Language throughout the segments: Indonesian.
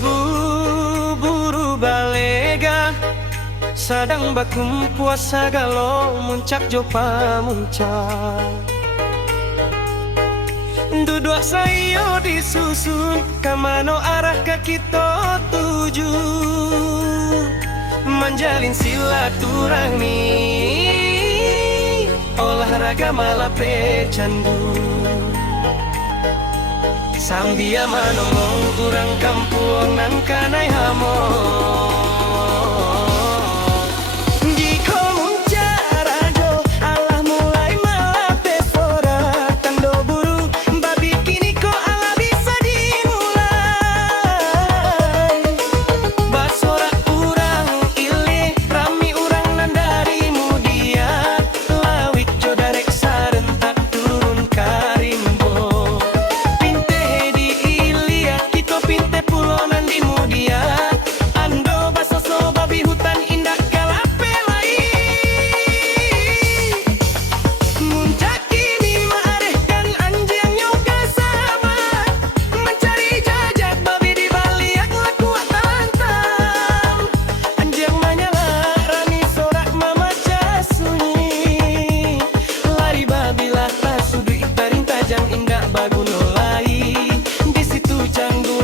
buru balega sadang bakum puasa galo muncak jopa muncak duduk sayo disusun kamano arah ke kita tuju menjalin silaturahmi olahraga malah pecandu Sambia manomong urang kampung nan kanai hamo Jiko muncarajo Allah mulai malape fora tando buru babi kini ko Allah bisa dimulai basora urang ile rami urang nan dari mudia lawik jodarek sarentak turun karimbo pinte pulonan di mudia ando basoso babi hutan indah kalape lai muncak ini maarehkan anjing yoga sama mencari jajak babi di baliak laku tantam anjing manyala rani sorak mama sunyi lari babi lah tasudu itarin tajam indah baguno lai di situ canggu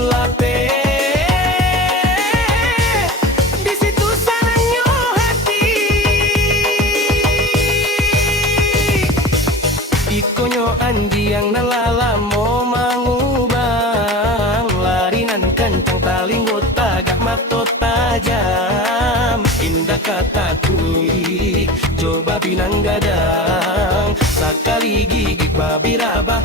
yang nalala mau mangubang larinan kencang talinggo tagak mato tajam indah kata kuy coba pinang gadang sekali gigit babi rabah